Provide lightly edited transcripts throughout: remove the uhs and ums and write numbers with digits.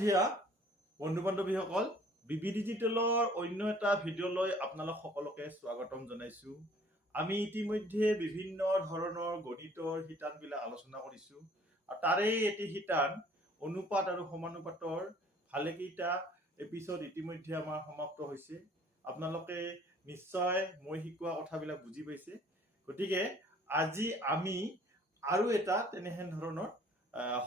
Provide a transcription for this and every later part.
সন্ধিয়া বন্ধু বান্ধৱীসকল বিবি ডিজিটেলৰ অন্য এটা ভিডিঅ'লৈ আপোনালোক সকলোকে স্বাগতম জনাইছো। আমি ইতিমধ্যে বিভিন্ন ধৰণৰ গণিতৰ শিতানবিলাক আলোচনা কৰিছো আৰু তাৰে এটি শিতান অনুপাত আৰু সমানুপাতৰ ভালেকেইটা এপিছড ইতিমধ্যে আমাৰ সমাপ্ত হৈছে। আপোনালোকে নিশ্চয় মই শিকোৱা কথাবিলাক বুজি পাইছে। গতিকে আজি আমি আৰু এটা তেনেহেন ধৰণৰ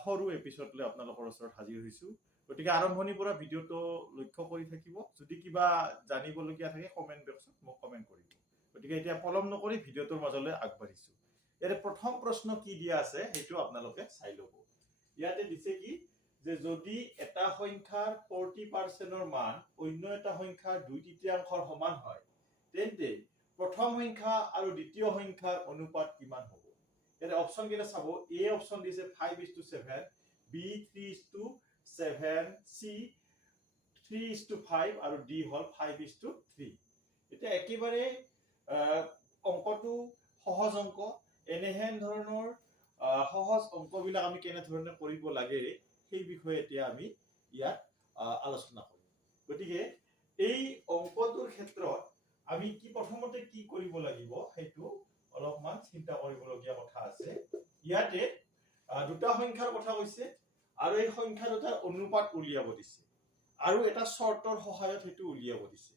সৰু এপিছড লৈ আপোনালোকৰ ওচৰত হাজিৰ হৈছো। গতিকে আৰম্ভণিৰ পৰা ভিডিঅ'টো লক্ষ্য কৰি থাকিব। যদি কিবা জানিবলগীয়া থাকে কমেণ্ট বক্সত মোক কমেণ্ট কৰিব। গতিকে এতিয়া পলম নকৰি ভিডিঅ'টোৰ মাজলৈ আগবাঢ়িছো। ইয়াতে প্ৰথম প্ৰশ্ন কি দিয়া আছে সেইটো আপোনালোকে চাই ল'ব। ইয়াতে দিছে কি যে যদি এটা সংখ্যাৰ 40% মান অন্য এটা সংখ্যাৰ 2/3 সমান হয় তেন্তে প্ৰথম সংখ্যা আৰু দ্বিতীয় সংখ্যাৰ অনুপাত কিমান হ'ব? ইয়াতে অপচন কেইটা চাব। এ অপচন দিছে 5:7, বি 3:7, চি 3:5 আৰু ডি হল 5:3। এতিয়া একেবাৰে অংকটো সহজ অংক। এনেহেন ধৰণৰ সহজ অংকবিলাক আমি কেনেধৰণে কৰিব লাগে সেই বিষয়ে এতিয়া আমি ইয়াত আলোচনা কৰিম। গতিকে এই অংকটোৰ ক্ষেত্ৰত আমি প্ৰথমতে কি কৰিব লাগিব সেইটো অলপমান চিন্তা কৰিবলগীয়া কথা আছে। ইয়াতে দুটা সংখ্যাৰ কথা কৈছে আৰু এই সংখ্যা দুটাৰ অনুপাত উলিয়াব দিছে আৰু এটা চৰ্তৰ সহায়ত সেইটো উলিয়াব দিছে।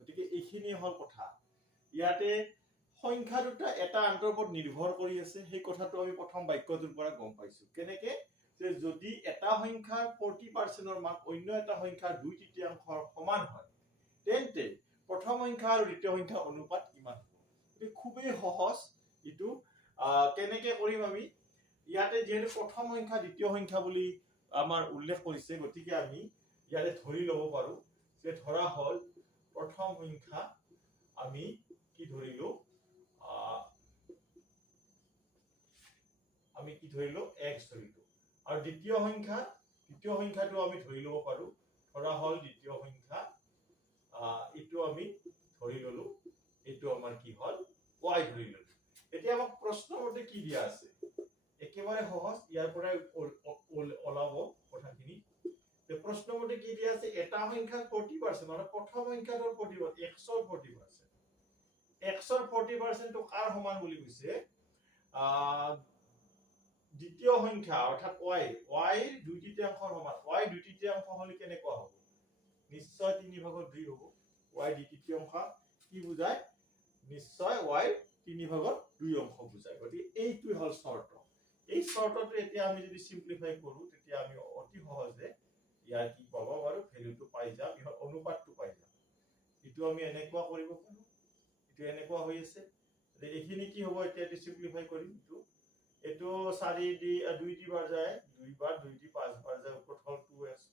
গতিকে এইখিনি হল কথা। ইয়াতে সংখ্যা দুটা এটা আনটোৰ ওপৰত নিৰ্ভৰ কৰি আছে সেই কথাটো আমি প্ৰথম বাক্যটোৰ পৰা গম পাইছো। কেনেকে যে যদি এটা সংখ্যাৰ 40% মান অন্য এটা সংখ্যাৰ 2/3 সমান হয় তেন্তে প্ৰথম সংখ্যা আৰু দ্বিতীয় সংখ্যাৰ অনুপাত কিমান হ'ব? খুবেই সহজ। ইটো কেনেকে কৰিম আমি? ইয়াতে যেহেতু প্ৰথম সংখ্যা দ্বিতীয় সংখ্যা বুলি আমাৰ উল্লেখ কৰিছে গতিকে আমি ইয়াতে ধৰি ল'ব পাৰো যে ধৰা হল প্ৰথম সংখ্যা আমি কি ধৰিলো x ধৰিলো আৰু দ্বিতীয় সংখ্যাটো আমি ধৰি ল'ব পাৰো ধৰা হল দ্বিতীয় সংখ্যা ইটো আমি ধৰি ললো এইটো আমাৰ কি হল y ধৰি ললো। এতিয়া আমাক প্ৰশ্নমতে কি দিয়া আছে? একেবাৰে সহজ। ইয়াৰ পৰা ওলাব কথাখিনি। প্ৰশ্নমতে কি দিয়া আছে? এটা সংখ্যাৰ 40% মানে প্ৰথম সংখ্যাটোৰ 40%, x ৰ 40%। x ৰ 40% টো কাৰ সমান বুলি কৈছে? দ্বিতীয় সংখ্যা অৰ্থাৎ y ৰ 2/3 সমান। y 2/3 হলে কেনেকুৱা হ'ব? নিশ্চয় 3/2 হ'ব। y 2/3 কি বুজায়? নিশ্চয় y 3/2 বুজায়। গতিকে এইটোই হল চৰ্ত। এই চৰ্তটো এতিয়া আমি যদি সিম্পলিফাই কৰো তেতিয়া আমি অতি সহজে ইয়াৰ কি পাব পাৰো? ভ্যালুটো পাই যাম, ইহৰ অনুপাতটো পাই যাম। ইটো আমি এনেকুৱা কৰিব পাৰো, ইটো এনেকুৱা হৈ আছে। এইখিনি কি হ'ব? এতিয়া সিম্পলিফাই কৰিম। এইটো 4 দি 2 দি বাৰ যায় 2 বাৰ 2 দি 5 বাৰ যায় ওপৰত হল 2x +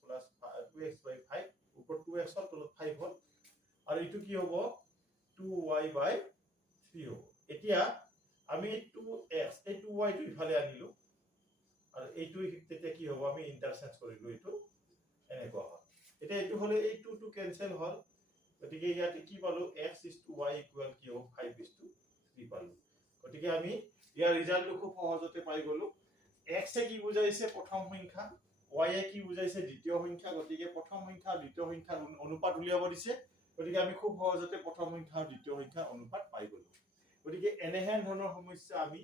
5 ওপৰত 2x হল তলত 5 হল আৰু ইটো কি হ'ব? 2y/3 হ'ব। এতিয়া আমি 2x এই 2y টো ইফালে আনিলো আৰু এইটো তেতিয়া কি হ'ব? আমি ইন্টাৰচেঞ্জ কৰিলো, এইটো এনেকুৱা হ'ল। এতিয়া এইটো হলে এই 2 টো ক্যান্সেল হ'ল। গতিকে ইয়াতে কি পালো? x = y = কি হ'ব? 5:3 পালো। গতিকে আমি ইয়াৰ ৰিজাল্টটো খুব সহজতে পাই গলো। x এ কি বুজাইছে? প্ৰথম সংখ্যা। y এ কি বুজাইছে? দ্বিতীয় সংখ্যা। গতিকে প্ৰথম সংখ্যা আৰু দ্বিতীয় সংখ্যাৰ অনুপাত উলিয়াব দিছে। গতিকে আমি খুব সহজতে প্ৰথম সংখ্যা আৰু দ্বিতীয় সংখ্যাৰ অনুপাত পাই গলো। গতিকে এনেহেন ধৰণৰ সমস্যা আমি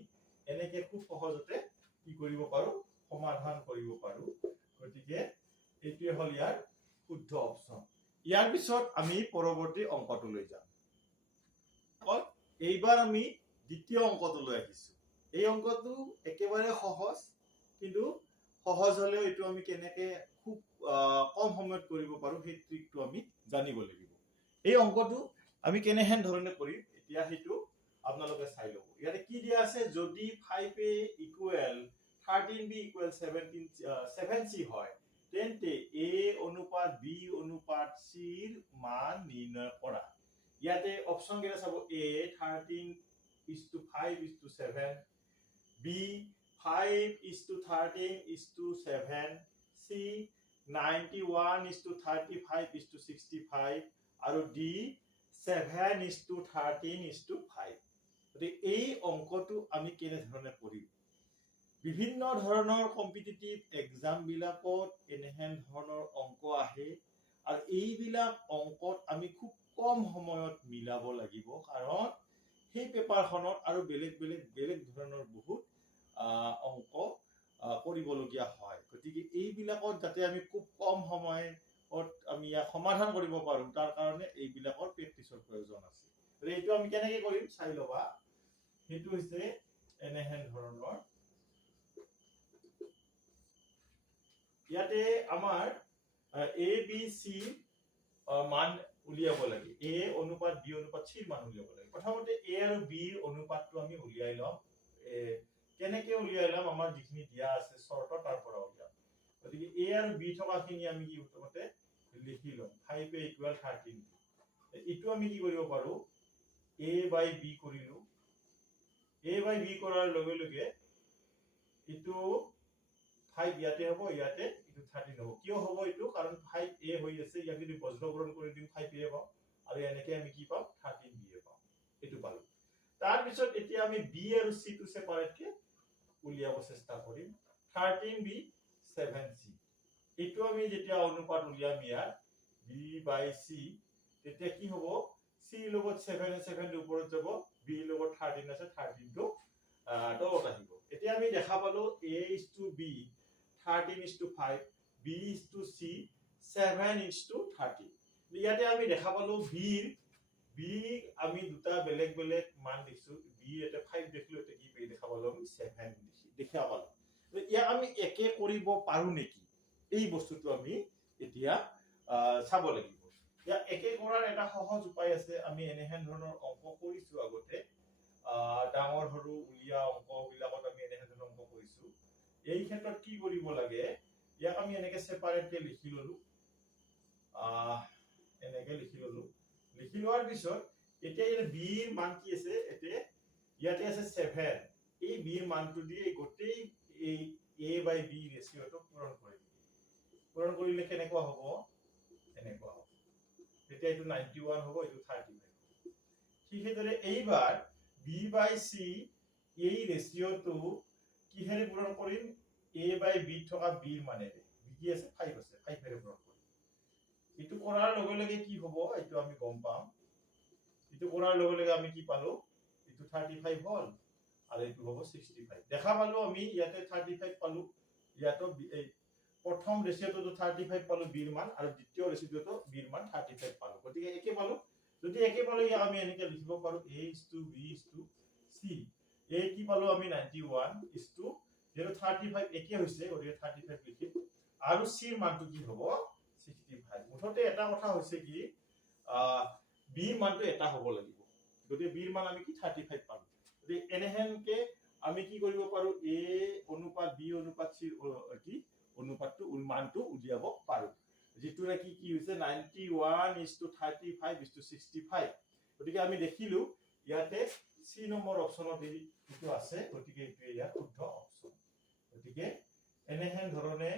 এনেকে খুব সহজতে কি কৰিব পাৰো? সমাধান কৰিব পাৰো। গতিকে এইটোৱে হল ইয়াৰ শুদ্ধ অপচন। ইয়াৰ পিছত আমি পৰৱৰ্তী অংকটোলৈ যাম। এইবাৰ আমি দ্বিতীয় অংকটোলৈ আহিছো। এই অংকটো একেবাৰে সহজ, কিন্তু সহজ হলেও এইটো আমি কেনেকে খুব কম সময়ত কৰিব পাৰো সেই ট্ৰিকটো আমি জানিব লাগিব। এই অংকটো আমি কেনেহেন ধৰণে কৰিম এতিয়া সেইটো আপোনালোকে চাই ল'ব। ইয়াতে কি দিয়া আছে? যদি 5a = 13b = 7c হয় তেন্তে a অনুপাত b অনুপাত c ৰ মান নিৰ্ণয় কৰা। ইয়াতে অপচন কেইটা চাব। a 13:5:7, b 5:13:7, c 91:35:65 আৰু d 7:13:5। গতিকে এই অংকটো আমি কেনে ধৰণে কৰিম? বিভিন্ন ধৰণৰ কম্পিটিটিভ এক্সামবিলাকত এনেহেন ধৰণৰ অংক আহে আৰু এইবিলাক অংকত আমি খুব কম সময়ত মিলাব লাগিব, কাৰণ সেই পেপাৰখনত আৰু বেলেগ ধৰণৰ বহুত অংক কৰিবলগীয়া হয়। গতিকে এইবিলাকত যাতে আমি খুব কম সময়ত আমি ইয়াক সমাধান কৰিব পাৰোঁ, তাৰ কাৰণে এইবিলাকৰ প্ৰেক্টিছৰ প্ৰয়োজন আছে। এইটো আমি কেনেকৈ কৰিম চাই ল'বা। সেইটো হৈছে এনেহেন ধৰণৰ। ইয়াতে আমাৰ এ বি চি মান উলিয়াব লাগে। এ অনুপাত বি অনুপাত চিৰ মান উলিয়াব লাগে। প্ৰথমতে এ আৰু বিৰ অনুপাতটো আমি উলিয়াই লম। কেনেকে উলিয়াই লম? আমাৰ যিখিনি দিয়া আছে চৰ্ত তাৰ পৰা উলিয়াম। গতিকে এ আৰু বি থকাখিনি আমি কি প্ৰথমতে লিখি লম। 5a = 13b। এইটো আমি কি কৰিব পাৰো? a by b কৰিলো। a by b কৰাৰ লগে লগে এইটো 5 ইয়াতে হ'ব, ইয়াতে এইটো 13 হ'ব। কিয় হ'ব এইটো? কাৰণ 5a হৈ আছে, ইয়াক যদি বজ্ৰকৰণ কৰি দিম 5a পাম, আৰু এনেকে আমি কি পাম? 13b পাম। এইটো পালো। তাৰ পিছত এতিয়া আমি b আৰু c টো সেপাৰেটলি উলিয়াব চেষ্টা কৰিম। 13b 7c। এইটো আমি যেতিয়া অনুপাত উলিয়াম ইয়াত b by c, তেতিয়া কি হ'ব? c লগত 7 ৰ ওপৰত যাব, b লগত 13 আছে, 13 টো তলত আহিব। এতিয়া আমি দেখা পালো a:b 13:5, b:c 7:13। ইয়াতে আমি দেখা পালো b আমি দুটা বেলেগ মান দিছো। b এটা 5 দেখিলো, এটা কি দেখা পালো? আমি 7 দেখা পালো। ইয়াক আমি একে কৰিব পাৰো নেকি? এই বস্তুটো আমি এতিয়া চাব লাগিব। ইয়াক একে কৰাৰ এটা সহজ উপায় আছে। আমি এনেহেন ধৰণৰ অংক কৰিছো আগতে। ডাঙৰ সৰু উলিয়া অংকবিলাকত আমি এনেহেন ধৰণৰ অংক কৰিছো। এই ক্ষেত্ৰত কি কৰিব লাগে? ইয়াক আমি এনেকে সেপাৰেটলি লিখি ললো। এনেকে লিখি ললো। লিখি লোৱাৰ পিছত এতিয়া ইয়াৰ b ৰ মান কি আছে? ইয়াতে আছে 7। এই b ৰ মানটো দি গোটেই এই a by b ৰেচিঅটো পূৰণ কৰি দিম। পূৰণ কৰিলে কেনেকুৱা হ'ব? এনেকুৱা হ'ব। তেতিয়া এইটো 91 হ'ব, এইটো 35 হ'ব। ঠিক সেইদৰে এইবাৰ b by c এই ৰেচিঅটো কিহেৰে পূৰণ কৰিম? a by b থকা b ৰ মানেৰে। b কি আছে? 5 আছে, 5 এৰে পূৰণ কৰিম। এইটো কৰাৰ লগে লগে কি হ'ব? এইটো আমি গম পাম। এইটো কৰাৰ লগে লগে আমি কি পালো? এইটো 35 হ'ল, আৰু এইটো হ'ব 65। দেখা পালো আমি ইয়াতে 35 পালো, ইয়াতো প্ৰথম ৰেচিঅটো 35 পালো b ৰ মান, আৰু দ্বিতীয় ৰেচিঅটো b ৰ মান 35 পালো। গতিকে একে পালো। যদি একে পালো, ইয়াক আমি এনেকে লিখিব পাৰো a:b:c। a কি পালো আমি? 91 যেহেতু 35 একে হৈছে, গতিকে 35 লিখিম। আৰু c ৰ মানটো কি হ'ব? 65। মুঠতে এটা কথা হৈছে কি, b মানটো এটা হ'ব লাগিব। গতিকে b ৰ মান আমি কি 35 পালো। গতিকে এনেহেনকে আমি কি কৰিব পাৰো? a অনুপাত b অনুপাত c কি অনুপাতটো মানটো উলিয়াব পাৰো। যেটো কি হৈছে 91:35:65। গতিকে আমি দেখিলো ইয়াতে c নম্বৰ অপচনত এইটো আছে, গতিকে এইটো ইয়াৰ শুদ্ধ অপচন। গতিকে এনেহেন ধৰণে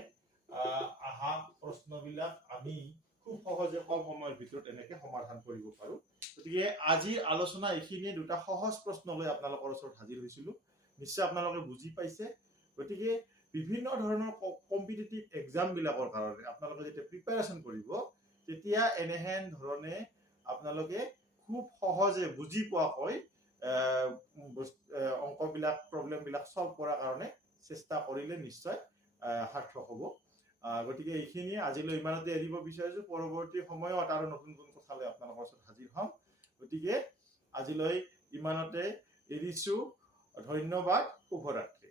আহা প্ৰশ্নবিলাক আমি খুব সহজে কম সময়ৰ ভিতৰত এনেকে সমাধান কৰিব পাৰো। গতিকে আজিৰ আলোচনা এইখিনিয়ে। দুটা সহজ প্ৰশ্ন লৈ আপোনালোকৰ ওচৰত হাজিৰ হৈছিলো। নিশ্চয় আপোনালোকে বুজি পাইছে। গতিকে বিভিন্ন ধৰণৰ কম্পিটিটিভ এক্সাম বিলাকৰ কাৰণে আপোনালোকে যেতিয়া প্ৰিপাৰেচন কৰিব, তেতিয়া এনেহেন ধৰণে আপোনালোকে খুব সহজে বুজি পোৱাকৈ অংকবিলাক প্ৰব্লেমবিলাক সলভ কৰাৰ কাৰণে চেষ্টা কৰিলে নিশ্চয় সাৰ্থক হ'ব। গতিকে এইখিনিয়ে আজিলৈ ইমানতে এৰিব বিচাৰিছো। পৰৱৰ্তী সময়ত আৰু নতুন কথা লৈ আপোনালোকৰ ওচৰত হাজিৰ হ'ম। গতিকে আজিলৈ ইমানতে এৰিছো। ধন্যবাদ। শুভৰাত্ৰি।